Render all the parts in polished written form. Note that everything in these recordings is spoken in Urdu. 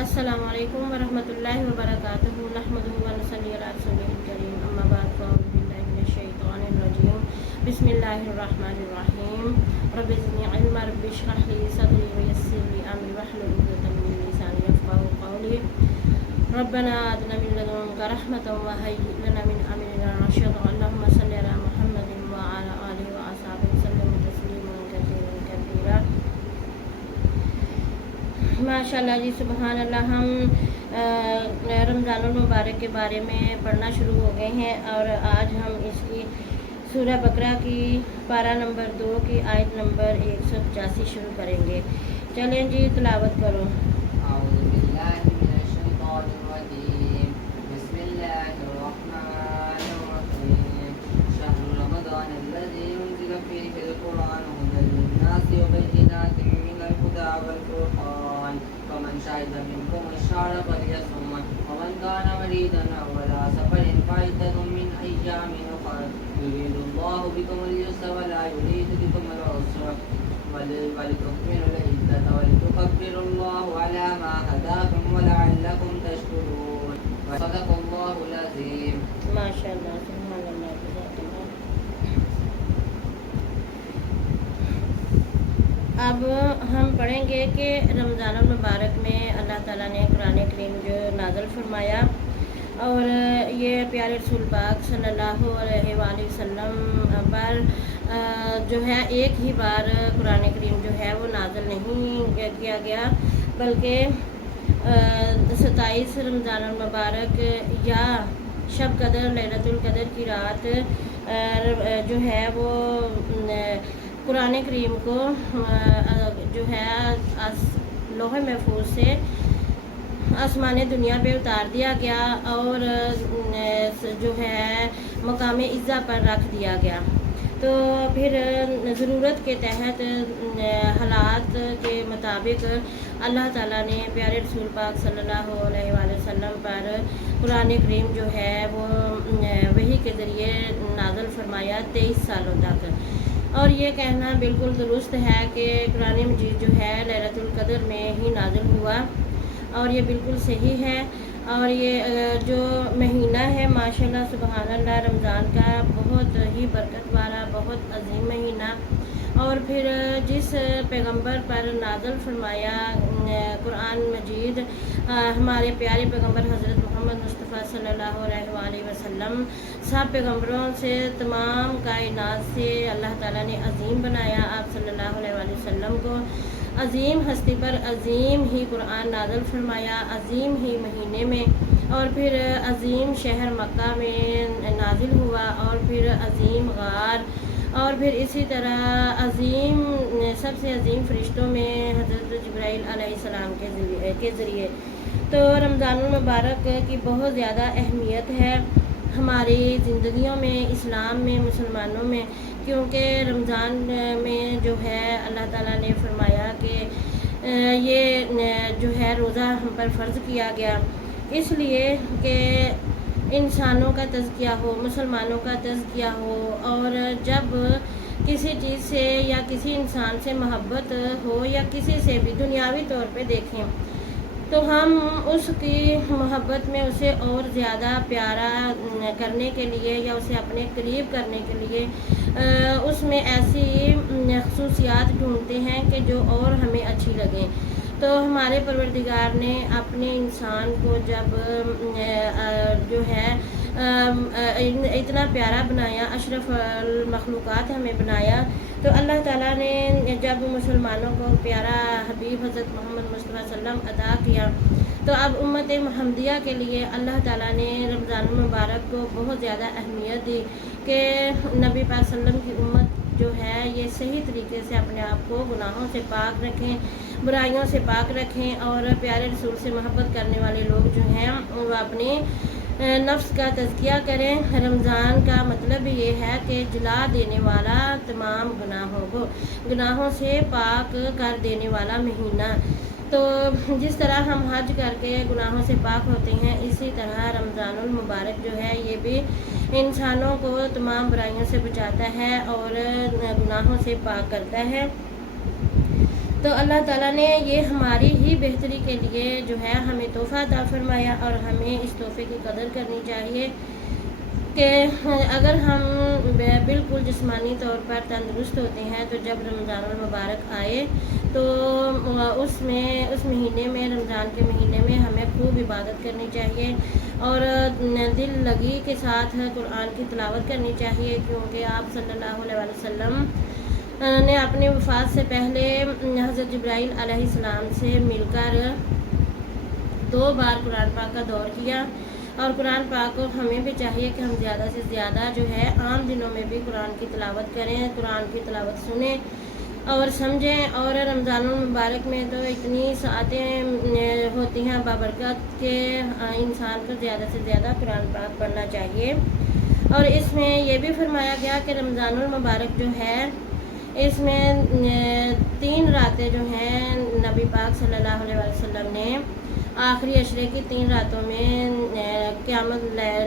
السلام علیکم ورحمۃ اللہ وبرکاتہ نحمدہ و نصلی علی رسولہ الکریم اما بعد فاعوذ باللہ من الشیطان الرجیم بسم اللہ الرحمن الرحیم رب زدنی علما رب اشرح لی صدری ویسر لی امری واحلل عقدۃ من لسانی یفقهوا قولی ربنا آتنا من لدنک رحمۃ وہیئ لنا من امرنا رشدا اللہم صل علی محمد وعلی آلہ وصحبہ وسلم تسلیما کثیرا کثیرا۔ ماشاء اللہ جی، سبحان اللہ۔ ہم رمضان المبارک کے بارے میں پڑھنا شروع ہو گئے ہیں اور آج ہم اس کی سورہ بقرہ کی پارہ نمبر 2 کی آیت نمبر 185 شروع کریں گے۔ چلیں جی، تلاوت کرو۔ اعوذ باللہ من الشیطان الرجیم بسم اللہ الرحمن الرحیم شہر رمضان الذی انزل فیہ القرآن ھدی للناس وبینات من الہدی والفرقان فمن شہد منکم الشہر فلیصمہ ومن کان مریضا او علی سفر فعدۃ من ایام اخر یرید اللہ بکم الیسر ولا یرید بکم العسر ولتكملوا العدة ولتكبروا الله على ما هداكم ولعلكم تشكرون صدق الله العظيم۔ ماشاء اللہ، سبحان اللہ، جزاک اللہ۔ اب ہم پڑھیں گے کہ رمضان المبارک میں اللہ تعالیٰ نے قرآن کریم جو نازل فرمایا اور یہ پیارے رسول پاک صلی اللہ علیہ وآلہ وسلم پر جو ہے ایک ہی بار قرآن کریم جو ہے وہ نازل نہیں کیا گیا، بلکہ 27 رمضان المبارک یا شب قدر لیلۃ القدر کی رات جو ہے وہ قرآن کریم کو جو ہے لوح محفوظ سے آسمان دنیا پہ اتار دیا گیا اور جو ہے مقام عزہ پر رکھ دیا گیا۔ تو پھر ضرورت کے تحت حالات کے مطابق اللہ تعالیٰ نے پیارے رسول پاک صلی اللہ علیہ وآلہ وسلم پر قرآن کریم جو ہے وہ وحی کے ذریعے نازل فرمایا 23 سالوں تک۔ اور یہ کہنا بالکل درست ہے کہ قرآن مجید جو ہے لیلۃ القدر میں ہی نازل ہوا، اور یہ بالکل صحیح ہے۔ اور یہ جو مہینہ ہے ماشاءاللہ سبحان اللہ رمضان کا، بہت ہی برکت والا، بہت عظیم مہینہ، اور پھر جس پیغمبر پر نازل فرمایا قرآن مجید ہمارے پیارے پیغمبر حضرت محمد مصطفیٰ صلی اللہ علیہ وآلہ وسلم، سب پیغمبروں سے، تمام کائنات سے اللہ تعالیٰ نے عظیم بنایا آپ صلی اللہ علیہ وآلہ وسلم کو۔ عظیم ہستی پر عظیم ہی قرآن نازل فرمایا، عظیم ہی مہینے میں، اور پھر عظیم شہر مکہ میں نازل ہوا، اور پھر عظیم غار، اور پھر اسی طرح عظیم سب سے عظیم فرشتوں میں حضرت جبرائیل علیہ السلام کے ذریعے۔ تو رمضان المبارک کی بہت زیادہ اہمیت ہے ہماری زندگیوں میں، اسلام میں، مسلمانوں میں، کیونکہ رمضان میں جو ہے اللہ تعالیٰ نے فرمایا کہ یہ جو ہے روزہ ہم پر فرض کیا گیا، اس لیے کہ انسانوں کا تزکیہ ہو، مسلمانوں کا تزکیہ ہو، اور جب کسی چیز سے یا کسی انسان سے محبت ہو یا کسی سے بھی دنیاوی طور پہ دیکھیں تو ہم اس کی محبت میں اسے اور زیادہ پیارا کرنے کے لیے یا اسے اپنے قریب کرنے کے لیے اس میں ایسی خصوصیات ڈھونڈتے ہیں کہ جو اور ہمیں اچھی لگیں۔ تو ہمارے پروردگار نے اپنے انسان کو جب جو ہے اتنا پیارا بنایا، اشرف المخلوقات ہمیں بنایا، تو اللہ تعالیٰ نے جب مسلمانوں کو پیارا حبیب حضرت محمد مصطفیٰ صلی اللہ علیہ وسلم عطا کیا، تو اب امت محمدیہ کے لیے اللہ تعالیٰ نے رمضان المبارک کو بہت زیادہ اہمیت دی کہ نبی پاک صلی اللہ علیہ وسلم کی امت جو ہے یہ صحیح طریقے سے اپنے آپ کو گناہوں سے پاک رکھیں، برائیوں سے پاک رکھیں، اور پیارے رسول سے محبت کرنے والے لوگ جو ہیں وہ اپنے نفس کا تزکیہ کریں۔ رمضان کا مطلب یہ ہے کہ جلا دینے والا تمام گناہوں سے پاک کر دینے والا مہینہ۔ تو جس طرح ہم حج کر کے گناہوں سے پاک ہوتے ہیں، اسی طرح رمضان المبارک جو ہے یہ بھی انسانوں کو تمام برائیوں سے بچاتا ہے اور گناہوں سے پاک کرتا ہے۔ تو اللہ تعالیٰ نے یہ ہماری ہی بہتری کے لیے جو ہے ہمیں تحفہ عطا فرمایا، اور ہمیں اس تحفے کی قدر کرنی چاہیے کہ اگر ہم بالکل جسمانی طور پر تندرست ہوتے ہیں تو جب رمضان المبارک آئے تو اس مہینے میں، رمضان کے مہینے میں ہمیں خوب عبادت کرنی چاہیے اور دل لگی کے ساتھ قرآن کی تلاوت کرنی چاہیے، کیونکہ آپ صلی اللہ علیہ وسلم نے اپنی وفات سے پہلے حضرت جبرائیل علیہ السلام سے مل کر 2 بار قرآن پاک کا دور کیا، اور قرآن پاک کو ہمیں بھی چاہیے کہ ہم زیادہ سے زیادہ جو ہے عام دنوں میں بھی قرآن کی تلاوت کریں، قرآن کی تلاوت سنیں اور سمجھیں۔ اور رمضان المبارک میں تو اتنی ساعتیں ہوتی ہیں بابرکت کہ انسان کو زیادہ سے زیادہ قرآن پاک پڑھنا چاہیے۔ اور اس میں یہ بھی فرمایا گیا کہ رمضان المبارک جو ہے اس میں 3 راتیں جو ہیں نبی پاک صلی اللہ علیہ وسلم نے آخری عشرے کی 3 راتوں میں قیامت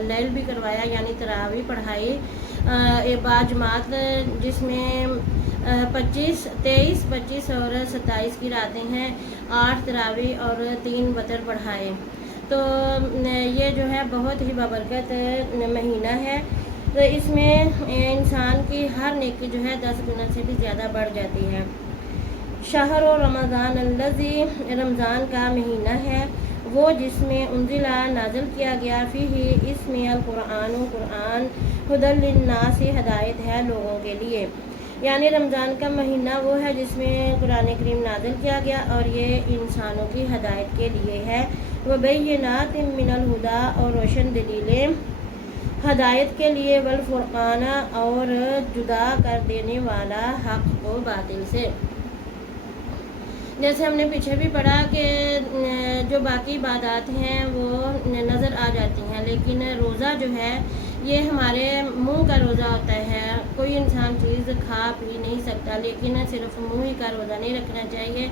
لیل بھی کروایا، یعنی تراویح پڑھائی باجماعت، جس میں 23، 25 اور 27 کی راتیں ہیں، 8 تراویح اور 3 وتر پڑھائے۔ تو یہ جو ہے بہت ہی بابرکت مہینہ ہے، تو اس میں انسان کی ہر نیکی جو ہے 10 گنا سے بھی زیادہ بڑھ جاتی ہے۔ شہر و رمضان الذی، رمضان کا مہینہ ہے وہ جس میں انزل نازل کیا گیا، فیہ، اس میں القرآن، قرآن، ھدی للناس، ہدایت ہے لوگوں کے لیے، یعنی رمضان کا مہینہ وہ ہے جس میں قرآن کریم نازل کیا گیا اور یہ انسانوں کی ہدایت کے لیے ہے، وبینات من الہدی، اور روشن دلیلیں ہدایت کے لیے، والفرقان، اور جدا کر دینے والا حق و باطل سے۔ جیسے ہم نے پیچھے بھی پڑھا کہ جو باقی عبادات ہیں وہ نظر آ جاتی ہیں، لیکن روزہ جو ہے یہ ہمارے منہ کا روزہ ہوتا ہے، کوئی انسان چیز کھا پی نہیں سکتا، لیکن صرف منہ ہی کا روزہ نہیں رکھنا چاہیے،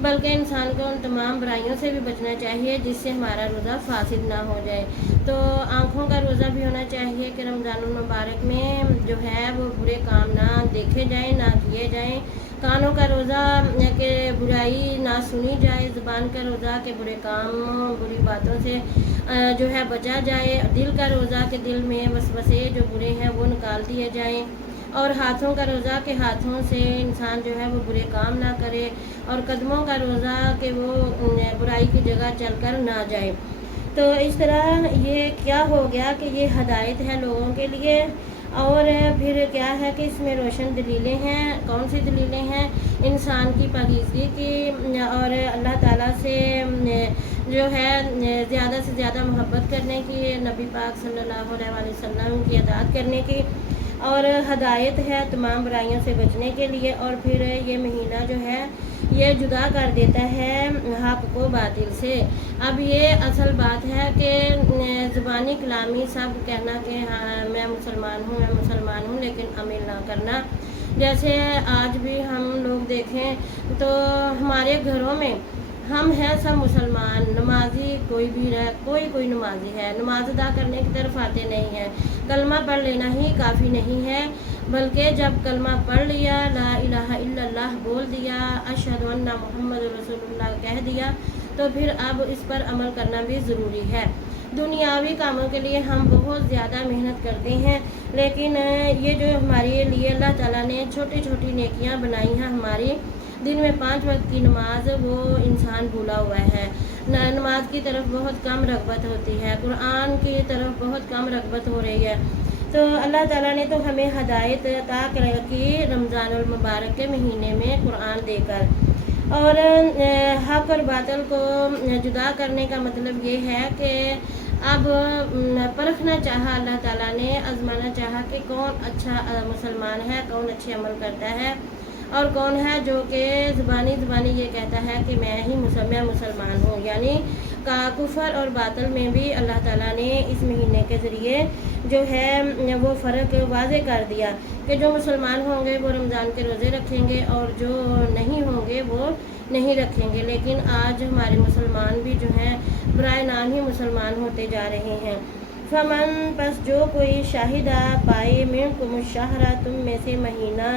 بلکہ انسان کو ان تمام برائیوں سے بھی بچنا چاہیے جس سے ہمارا روزہ فاسد نہ ہو جائے۔ تو آنکھوں کا روزہ بھی ہونا چاہیے کہ رمضان المبارک میں جو ہے وہ برے کام نہ دیکھے جائیں، نہ کیے جائیں۔ کانوں کا روزہ کہ برائی نہ سنی جائے، زبان کا روزہ کہ برے کام، بری باتوں سے جو ہے بچا جائے، دل کا روزہ کہ دل میں وسوسے جو برے ہیں وہ نکال دیے جائیں، اور ہاتھوں کا روزہ کہ ہاتھوں سے انسان جو ہے وہ برے کام نہ کرے، اور قدموں کا روزہ کہ وہ برائی کی جگہ چل کر نہ جائے۔ تو اس طرح یہ کیا ہو گیا کہ یہ ہدایت ہے لوگوں کے لیے، اور پھر کیا ہے کہ اس میں روشن دلیلیں ہیں۔ کون سی دلیلیں ہیں؟ انسان کی پاکیزگی کی، اور اللہ تعالیٰ سے جو ہے زیادہ سے زیادہ محبت کرنے کی، نبی پاک صلی اللہ علیہ وسلم کی اطاعت کرنے کی، اور ہدایت ہے تمام برائیوں سے بچنے کے لیے۔ اور پھر یہ مہینہ جو ہے یہ جدا کر دیتا ہے حق کو باطل سے۔ اب یہ اصل بات ہے کہ زبانی کلامی سب کہنا کہ ہاں میں مسلمان ہوں، لیکن عمل نہ کرنا۔ جیسے آج بھی ہم لوگ دیکھیں تو ہمارے گھروں میں ہم ہیں سب مسلمان، نمازی کوئی بھی ہے، کوئی نمازی ہے، نماز ادا کرنے کی طرف آتے نہیں ہیں۔ کلمہ پڑھ لینا ہی کافی نہیں ہے، بلکہ جب کلمہ پڑھ لیا، لا الہ الا اللہ بول دیا، اشہد ان محمد رسول اللہ کہہ دیا، تو پھر اب اس پر عمل کرنا بھی ضروری ہے۔ دنیاوی کاموں کے لیے ہم بہت زیادہ محنت کرتے ہیں، لیکن یہ جو ہمارے لیے اللہ تعالیٰ نے چھوٹی چھوٹی نیکیاں بنائی ہیں، ہماری دن میں 5 وقت کی نماز، وہ انسان بھولا ہوا ہے۔ نماز کی طرف بہت کم رغبت ہوتی ہے، قرآن کی طرف بہت کم رغبت ہو رہی ہے۔ تو اللہ تعالیٰ نے تو ہمیں ہدایت عطا کی رمضان المبارک کے مہینے میں قرآن دے کر، اور حق اور باطل کو جدا کرنے کا مطلب یہ ہے کہ اب پرکھنا چاہا اللہ تعالیٰ نے، آزمانا چاہا کہ کون اچھا مسلمان ہے، کون اچھے عمل کرتا ہے، اور کون ہے جو کہ زبانی یہ کہتا ہے کہ میں مسلمان ہوں۔ یعنی کفر اور باطل میں بھی اللہ تعالیٰ نے اس مہینے کے ذریعے جو ہے وہ فرق واضح کر دیا کہ جو مسلمان ہوں گے وہ رمضان کے روزے رکھیں گے، اور جو نہیں ہوں گے وہ نہیں رکھیں گے۔ لیکن آج ہمارے مسلمان بھی جو ہیں برائے نام ہی مسلمان ہوتے جا رہے ہیں۔ فمن، پس جو کوئی شاہدہ پائے، منکم الشہر، تم میں سے مہینہ،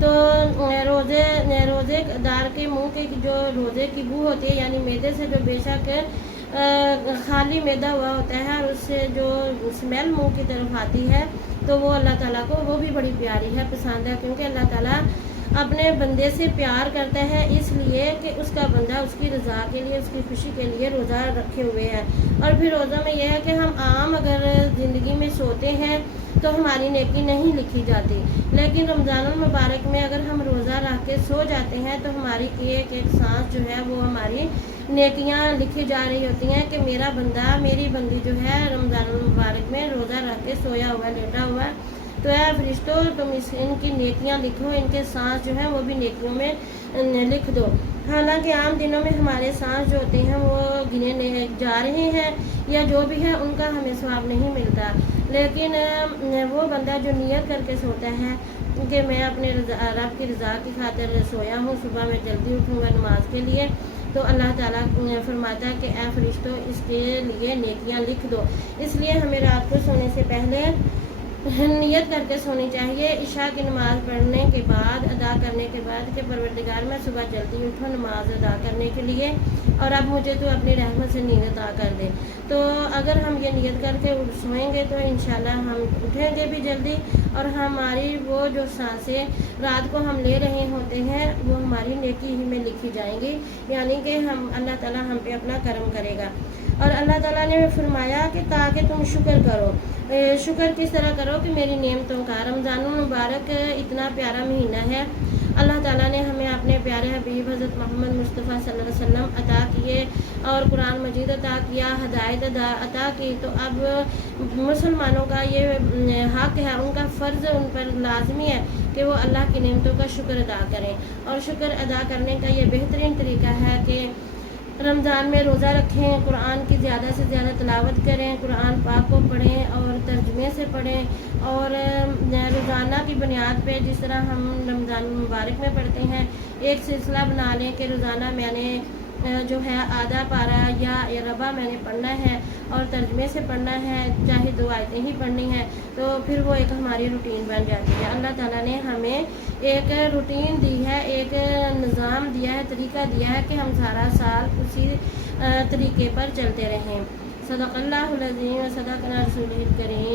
تو روزے دار کے منہ کے جو روزے کی بو ہوتی ہے، یعنی معدے سے جو بے شک خالی معدہ ہوا ہوتا ہے اور اس سے جو اسمیل منہ کی طرف آتی ہے، تو وہ اللہ تعالیٰ کو وہ بھی بڑی پیاری ہے، پسند ہے، کیونکہ اللہ تعالیٰ اپنے بندے سے پیار کرتا ہے، اس لیے کہ اس کا بندہ اس کی رضا کے لیے، اس کی خوشی کے لیے روزہ رکھے ہوئے ہے۔ اور پھر روزہ میں یہ ہے کہ ہم عام اگر زندگی میں سوتے ہیں تو ہماری نیکی نہیں لکھی جاتی، لیکن رمضان المبارک میں اگر ہم روزہ رکھ کے سو جاتے ہیں تو ہماری ایک ایک سانس جو ہے وہ ہماری نیکیاں لکھی جا رہی ہوتی ہیں کہ میرا بندہ، میری بندی جو ہے رمضان المبارک میں روزہ رکھ کے سویا ہوا، لیٹا ہوا ہے، تو اے فرشتوں تم ان کی نیکیاں لکھو، ان کے سانس جو ہیں وہ بھی نیکیوں میں لکھ دو۔ حالانکہ عام دنوں میں ہمارے سانس جو ہوتے ہیں وہ گنے جا رہے ہیں یا جو بھی ہے ان کا ہمیں ثواب نہیں ملتا، لیکن وہ بندہ جو نیت کر کے سوتا ہے کہ میں اپنے رب کی رضا کی خاطر سویا ہوں، صبح میں جلدی اٹھوں گا نماز کے لیے، تو اللہ تعالیٰ فرماتا ہے کہ اے فرشتوں اس کے لیے نیکیاں لکھ دو۔ اس لیے ہمیں رات کو سونے سے پہلے نیت کر کے سونی چاہیے، عشاء کی نماز پڑھنے کے بعد، ادا کرنے کے بعد، کہ پروردگار میں صبح جلدی اٹھوں نماز ادا کرنے کے لیے، اور اب مجھے تو اپنی رحمت سے نیند عطا کر دے۔ تو اگر ہم یہ نیت کر کے سوئیں گے تو انشاءاللہ ہم اٹھیں گے بھی جلدی، اور ہماری وہ جو سانسیں رات کو ہم لے رہے ہوتے ہیں وہ ہماری نیکی ہی میں لکھی جائیں گی، یعنی کہ اللہ تعالیٰ ہم پہ اپنا کرم کرے گا۔ اور اللہ تعالیٰ نے فرمایا کہ تاکہ تم شکر کرو۔ شکر کس طرح کرو کہ میری نعمتوں کا۔ رمضان المبارک اتنا پیارا مہینہ ہے، اللہ تعالیٰ نے ہمیں اپنے پیارے حبیب حضرت محمد مصطفیٰ صلی اللہ علیہ وسلم عطا کیے اور قرآن مجید عطا کیا، ہدایت عطا کی، تو اب مسلمانوں کا یہ حق ہے، ان کا فرض ان پر لازمی ہے کہ وہ اللہ کی نعمتوں کا شکر ادا کریں، اور شکر ادا کرنے کا یہ بہترین طریقہ ہے کہ رمضان میں روزہ رکھیں، قرآن کی زیادہ سے زیادہ تلاوت کریں، قرآن پاک کو پڑھیں اور ترجمے سے پڑھیں، اور روزانہ کی بنیاد پہ جس طرح ہم رمضان مبارک میں پڑھتے ہیں ایک سلسلہ بنا لیں کہ روزانہ میں نے جو ہے آدھا پارہ یا ربع میں نے پڑھنا ہے اور ترجمے سے پڑھنا ہے، چاہے 2 آیتیں ہی پڑھنی ہیں، تو پھر وہ ایک ہماری روٹین بن جاتی ہے۔ اللہ تعالیٰ نے ہمیں ایک روٹین دی ہے، ایک نظام دیا ہے، طریقہ دیا ہے کہ ہم سارا سال اسی طریقے پر چلتے رہیں۔ صدق اللہ العظیم، صدق رسول کریم۔